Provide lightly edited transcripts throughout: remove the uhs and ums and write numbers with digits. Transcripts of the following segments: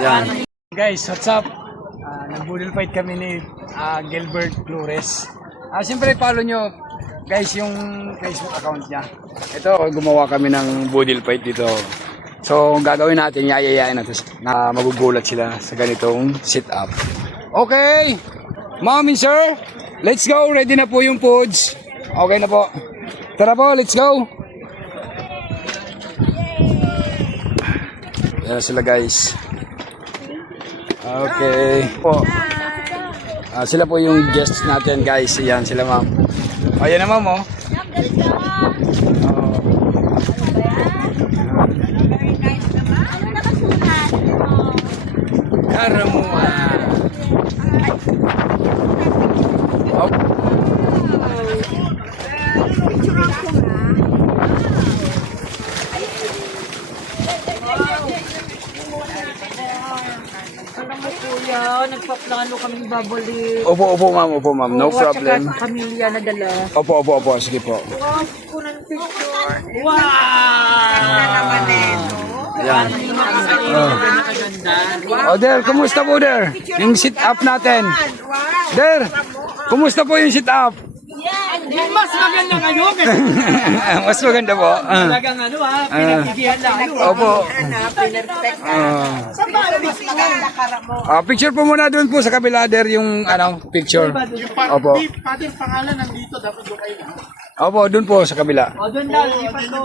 Yan. Guys, what's up? Nag-budol fight kami ni Gilbert Flores. Siyempre, follow nyo guys yung Facebook account niya. Ito, gumawa kami ng budol fight dito. So, gagawin natin, yayayain natin na magugulat sila sa ganitong sit-up. Okay, ma'am and sir, let's go. Ready na po yung foods. Okay na po. Tara po, let's go. Yan sila guys. Okay po. Sila po yung guests natin guys. Yan sila ma'am. Ayan na ma'am oh. Karamuan. Kuya, nagpaplano kaming babalik. Opo ma'am. No problem. At saka sa pamilya na dala. Opo. Sige po. Wow, kunang picture. Wow! Yan. Der, kumusta po Der? Yung sit up natin. Der, kumusta po yung sit up? Mas maganda kayo kasi Mas maganda po. talagang pinagbibigyan na Opo. Sa paano mas maganda karamo? Picture po muna doon po sa kabila Der yung picture. Opo. Pati yung pangalan nandito, dapat doon kayo. Opo, doon po sa kabila. O doon daw, lipat to.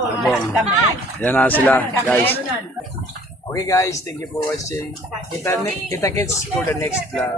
Yan na sila, guys. Okay guys, thank you for watching. Kita kits for the next vlog.